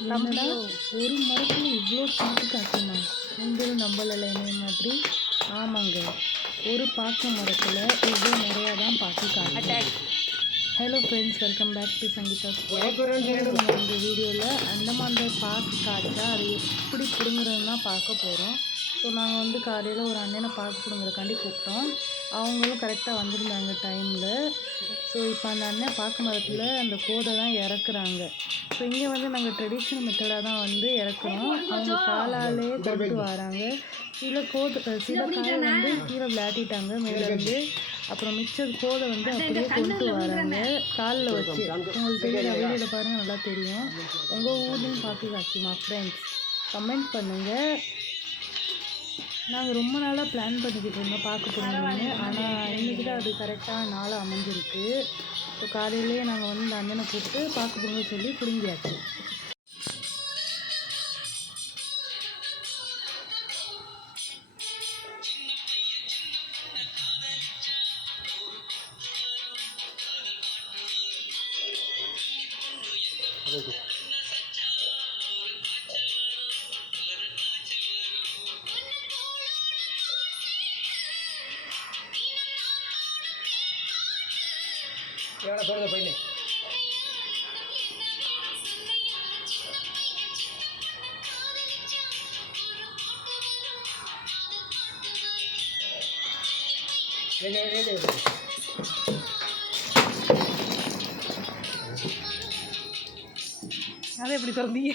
என்னடா ஒரு மரத்தில் இவ்வளோ பாக்கு காய்க்குமா? நீங்களும் நம்பலை என்னைய மாதிரி? ஆமாங்க, ஒரு பாக்கு மரத்தில் இவ்வளோ நிறையா தான் பாக்கு காய்க்கும். Hello friends, welcome back to Sangeetha. இந்த வீடியோவில் அந்தமான் பாக்கு காய்ச்சா அதை எப்படி பிடுங்குறதுன்னு தான் பார்க்க போகிறோம். ஸோ நாங்கள் காலையில் ஒரு அண்ணனை பாக்கு பிடுங்குறதுக்காண்டி கூப்பிட்டோம். அவங்களும் கரெக்டாக வந்திருந்தாங்க டைமில். ஸோ இப்போ அந்த அண்ணன் பாக்கு மரத்தில் அந்த கோதை தான் இறக்குறாங்க. ஸோ இங்கே நாங்கள் ட்ரெடிஷ்னல் மெத்தடாக தான் இறக்குறோம். அவங்க காலாலே கொண்டு வராங்க. சில காயை கீழே விளையாட்டிட்டாங்க மேலேருந்து. அப்புறம் மிச்சம் கோதை அப்படியே கொண்டு வராங்க காலில் வச்சு. உங்களுக்கு தெரியல, வீடியோவில் பாருங்கள், நல்லா தெரியும். உங்கள் ஊர்லேயும் பாக்கு காய்க்குமா ஃப்ரெண்ட்ஸ்? கமெண்ட் பண்ணுங்கள். நாங்கள் ரொம்ப நாளாக பிளான் பண்ணிக்கிட்டு இருந்தோம் பார்க்க போகணும்னு. ஆனால் இன்றைக்கி தான் அது கரெக்டாக நாளாக அமைஞ்சிருக்கு. ஸோ காலையிலேயே நாங்கள் இந்த அண்ணனை கூப்பிட்டு பார்க்க போங்க சொல்லி பிடுங்கியாச்சு. எவ்வளோ போகிறத போயின்னு அதை எப்படி திறந்தீங்க?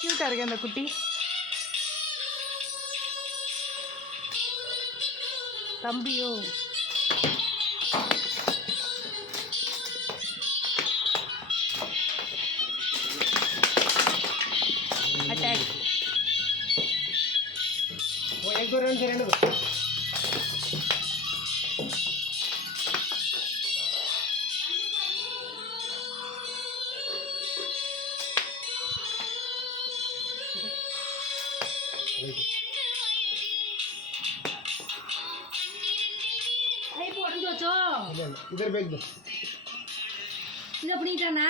கியூட்டா இருக்கு அந்த குட்டி. தம்பியோ அட்டாக். इधर बैग दो, इधर अपनी जाना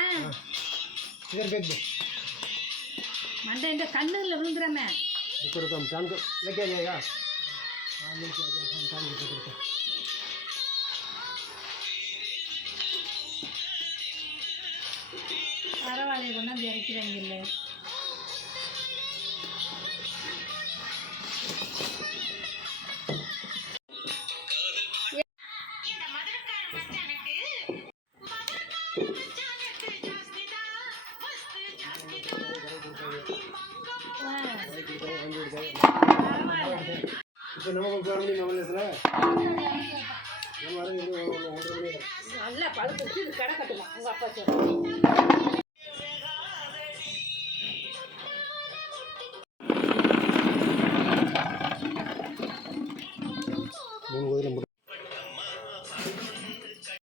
इधर बैग दो। मंडे इनका कन्नड़ लेवल द्रा मैं देखो कम टाइम को लेके आ जाएगा। हाँ मिल के आ हम टाइम को पकड़ते आरा वाले को ना देर की रहेंगे ले நல்லா பழுத்து கடை கட்டுமா உங்க அப்பா சொல்ற